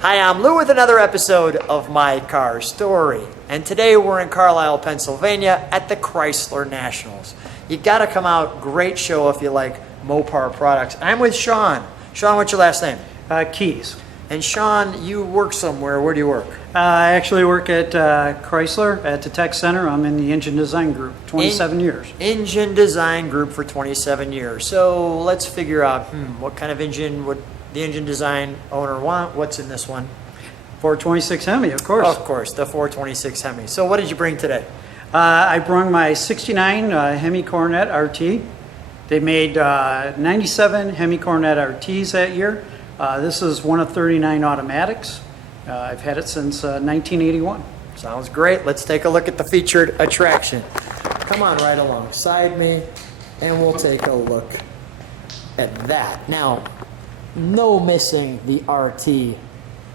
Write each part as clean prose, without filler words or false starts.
Hi, I'm Lou with another episode of My Car Story. And today we're in Carlisle, Pennsylvania at the Chrysler Nationals. You gotta come out, great show if you like Mopar products. I'm with Sean. Sean, what's your last name? Keys. And Sean, you work somewhere. Where do you work? I actually work at Chrysler at the Tech Center. I'm in the engine design group, 27 years. Engine design group for 27 years. So let's figure out, what kind of engine would the engine design owner want? What's in this one? 426 Hemi, of course. Of course, the 426 Hemi. So what did you bring today? I brought my 69 Hemi Coronet RT. They made 97 Hemi Coronet RTs that year. This is one of 39 automatics. I've had it since 1981. Sounds great. Let's take a look at the featured attraction. Come on right alongside me, and we'll take a look at that. Now, no missing the RT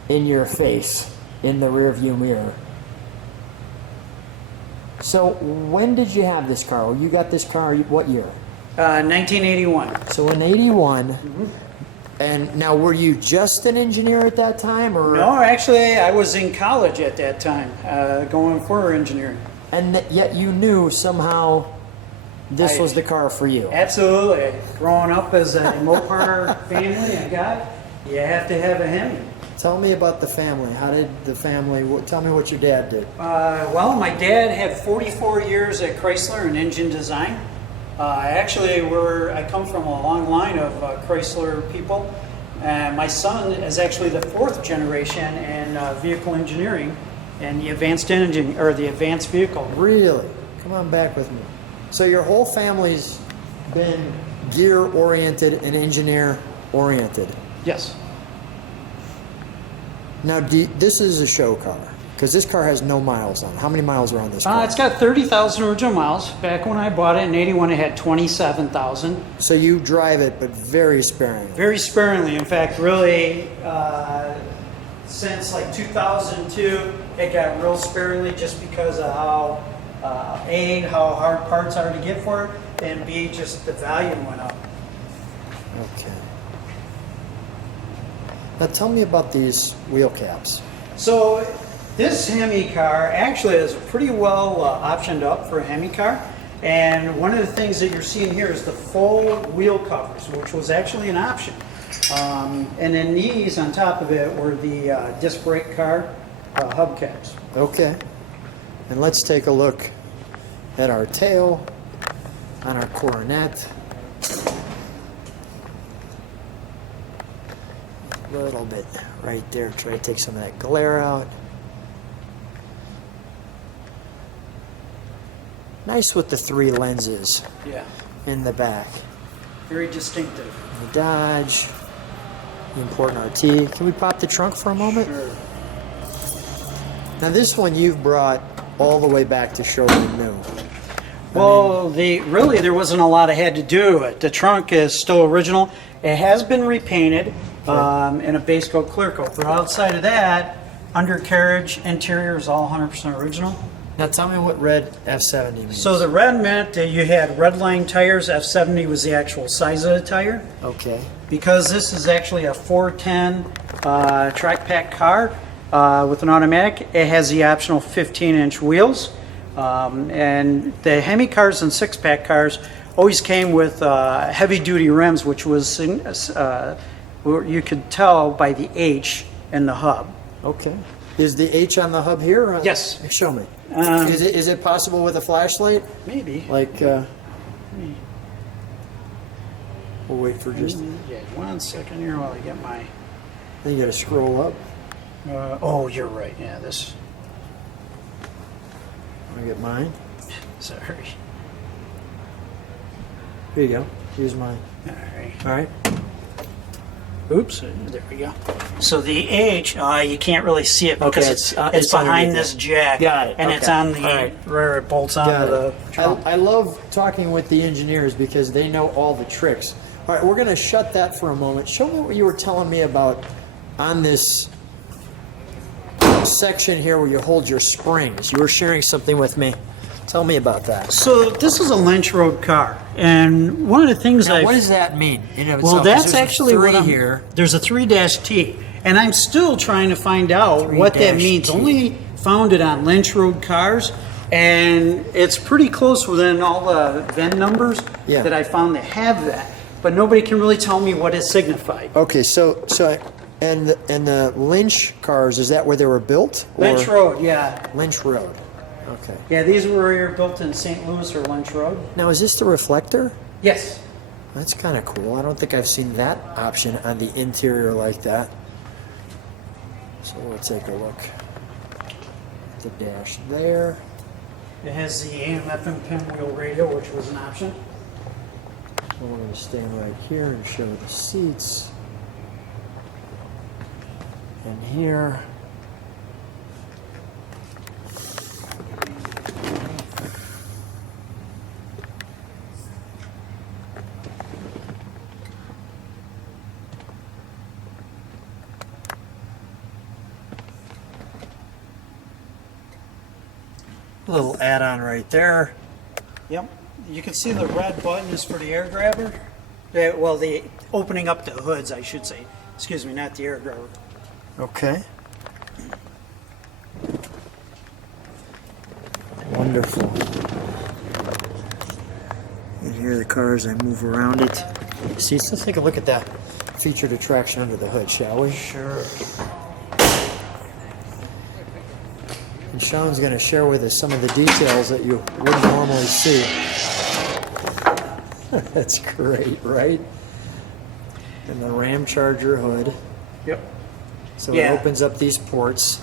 in your face in the rearview mirror. So, when did you have this car? You got this car what year? 1981. So in 81, and now were you just an engineer at that time, or? No, actually, I was in college at that time, going for engineering. And yet you knew somehow this was the car for you. Absolutely. Growing up as a Mopar family and guy, you have to have a Hemi. Tell me about the family. How did the family, tell me what your dad did. Well, my dad had 44 years at Chrysler in engine design. I come from a long line of Chrysler people. And my son is actually the fourth generation in vehicle engineering and the advanced engine, or the advanced vehicle. Really? Come on back with me. So your whole family's been gear-oriented and engineer-oriented. Yes. Now, this is a show car, because this car has no miles on it. How many miles are on this car? It's got 30,000 original miles. Back when I bought it in 81, it had 27,000. So you drive it, but very sparingly. Very sparingly. In fact, really, since like 2002, it got real sparingly just because of how, A, how hard parts are to get for it, and B, just the volume went up. Okay. Now tell me about these wheel caps. So this Hemi car actually is pretty well optioned up for a Hemi car. And one of the things that you're seeing here is the full wheel covers, which was actually an option. And then these on top of it were the disc brake car hubcaps. Okay. And let's take a look at our tail on our Coronet. A little bit right there. Try to take some of that glare out. Nice with the 3 lenses in the back. Very distinctive. The Dodge, the important RT. Can we pop the trunk for a moment? Sure. Now this one you've brought all the way back to showroom new. Well, there wasn't a lot I had to do. The trunk is still original. It has been repainted in a base coat, clear coat. But outside of that, undercarriage, interior is all 100% original. Now tell me what red F70 means. So the red meant that you had red line tires. F70 was the actual size of the tire. Okay. Because this is actually a 410 track pack car with an automatic, it has the optional 15-inch wheels. And the Hemi cars and 6-pack cars always came with heavy-duty rims, which was you could tell by the H in the hub. Okay. Is the H on the hub here? Yes. Show me. Is it possible with a flashlight? Maybe. Like, we'll wait for just... Yeah, 1 second here while I get my... Then you gotta scroll up. Oh, you're right. Yeah, this... Let me get mine. Sorry. Here you go. Here's mine. All right. All right. Oops, there we go. So the H, you can't really see it because it's behind this jack. Got it. And Okay. it's on the, All right. where it bolts onto the trunk. I love talking with the engineers because they know all the tricks. All right, we're going to shut that for a moment. Show me what you were telling me about on this section here where you hold your springs. You were sharing something with me. Tell me about that. So this is a Lynch Road car, and one of the things Now, what does that mean? well, that's actually what here. There's a 3-T, And I'm still trying to find out what that means. 3-T. Only found it on Lynch Road cars, and it's pretty close within all the VIN numbers Yeah. that I found that have that. But nobody can really tell me what it signified. Okay, and the Lynch cars, is that where they were built? or- Lynch Road, yeah. Lynch Road. Okay. Yeah, these were either built in St. Louis or Lynch Road. Now, is this the reflector? Yes. That's kind of cool. I don't think I've seen that option on the interior like that. So we'll take a look at the dash there. It has the AM FM pinwheel radio, which was an option. So I'm going to stand right here and show the seats. And here. A little add-on right there. Yep. You can see the red button is for the air grabber. Well, the opening up the hoods, I should say. Excuse me, not the air grabber. Okay. Wonderful. And here are the cars, I move around it. See, let's take a look at that featured attraction under the hood, shall we? Sure. And Sean's going to share with us some of the details that you wouldn't normally see. That's great, right? And the Ram Charger hood. Yep. So Yeah. it opens up these ports.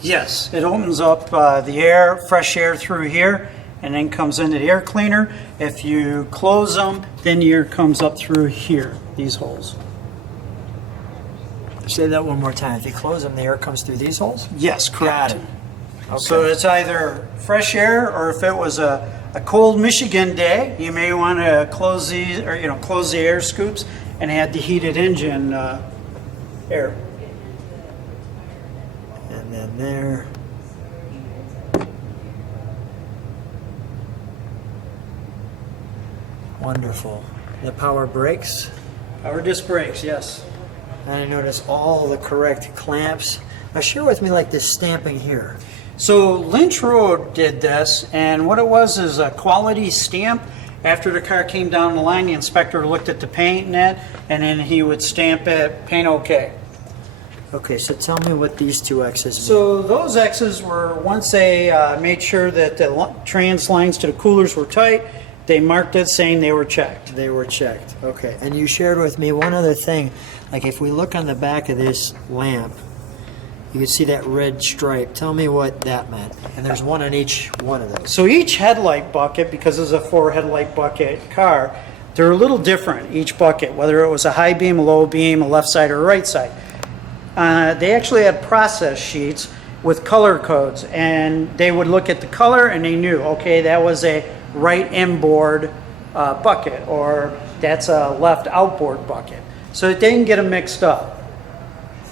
Yes, it opens up the air, fresh air through here, and then comes into the air cleaner. If you close them, then the air comes up through here, these holes. Say that one more time. If you close them, the air comes through these holes? Yes, correct. Got it. Okay. So it's either fresh air, or if it was a cold Michigan day, you may want to close these, or close the air scoops and add the heated engine air. And then there. Wonderful. The power brakes. Power disc brakes, yes. And I notice all the correct clamps. Now share with me like this stamping here. So Lynch Road did this, and what it was is a quality stamp. After the car came down the line, the inspector looked at the paint and that, and then he would stamp it, paint okay. Okay, so tell me what these two X's mean. So those X's were, once they made sure that the trans lines to the coolers were tight, they marked it saying they were checked. They were checked. Okay, and you shared with me one other thing. Like if we look on the back of this lamp, you can see that red stripe. Tell me what that meant. And there's one on each one of those. So each headlight bucket, because it's a 4 headlight bucket car, they're a little different, each bucket, whether it was a high beam, a low beam, a left side, or a right side. They actually had process sheets with color codes, and they would look at the color and they knew, okay, that was a right inboard bucket, or that's a left outboard bucket. So that they didn't get them mixed up.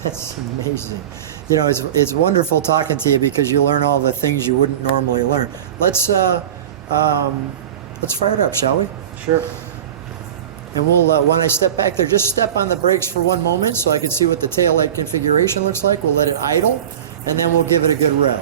That's amazing. You know, it's wonderful talking to you because you learn all the things you wouldn't normally learn. Let's fire it up, shall we? Sure. And we'll, when I step back there, just step on the brakes for one moment so I can see what the taillight configuration looks like. We'll let it idle, and then we'll give it a good rev.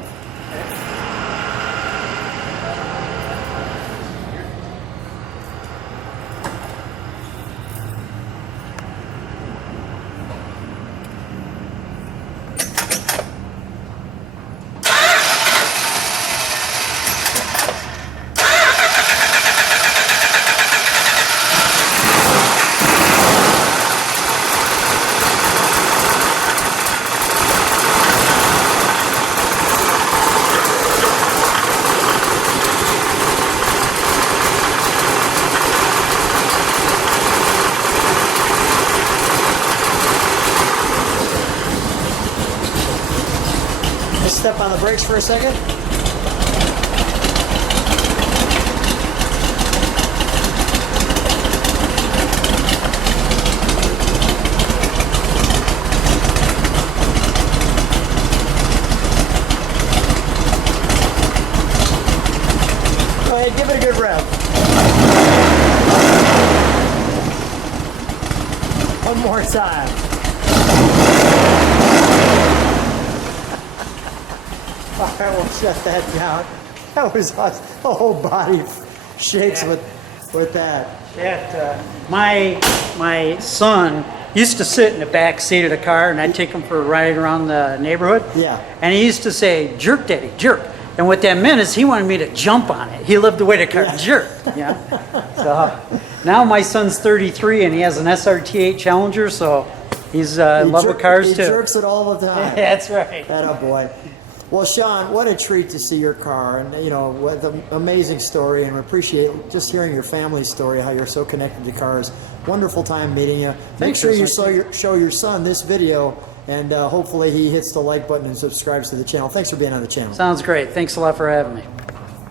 Just step on the brakes for a second. Go ahead, give it a good rev. One more time. right, we'll shut that down. That was awesome. The whole body shakes with that. My son used to sit in the back seat of the car, and I'd take him for a ride around the neighborhood. Yeah. And he used to say, "Jerk, Daddy, jerk." And what that meant is he wanted me to jump on it. He loved the way the car jerked. Yeah. So now my son's 33 and he has an SRT8 Challenger, so he's in love with cars too. He jerks it all the time. That's right. That boy. Well, Sean, what a treat to see your car, and you know, what an amazing story, and we appreciate just hearing your family story, how you're so connected to cars. Wonderful time meeting you. Make Thanks, sure you Chris. show your son this video, and hopefully he hits the like button and subscribes to the channel. Thanks for being on the channel. Sounds great. Thanks a lot for having me.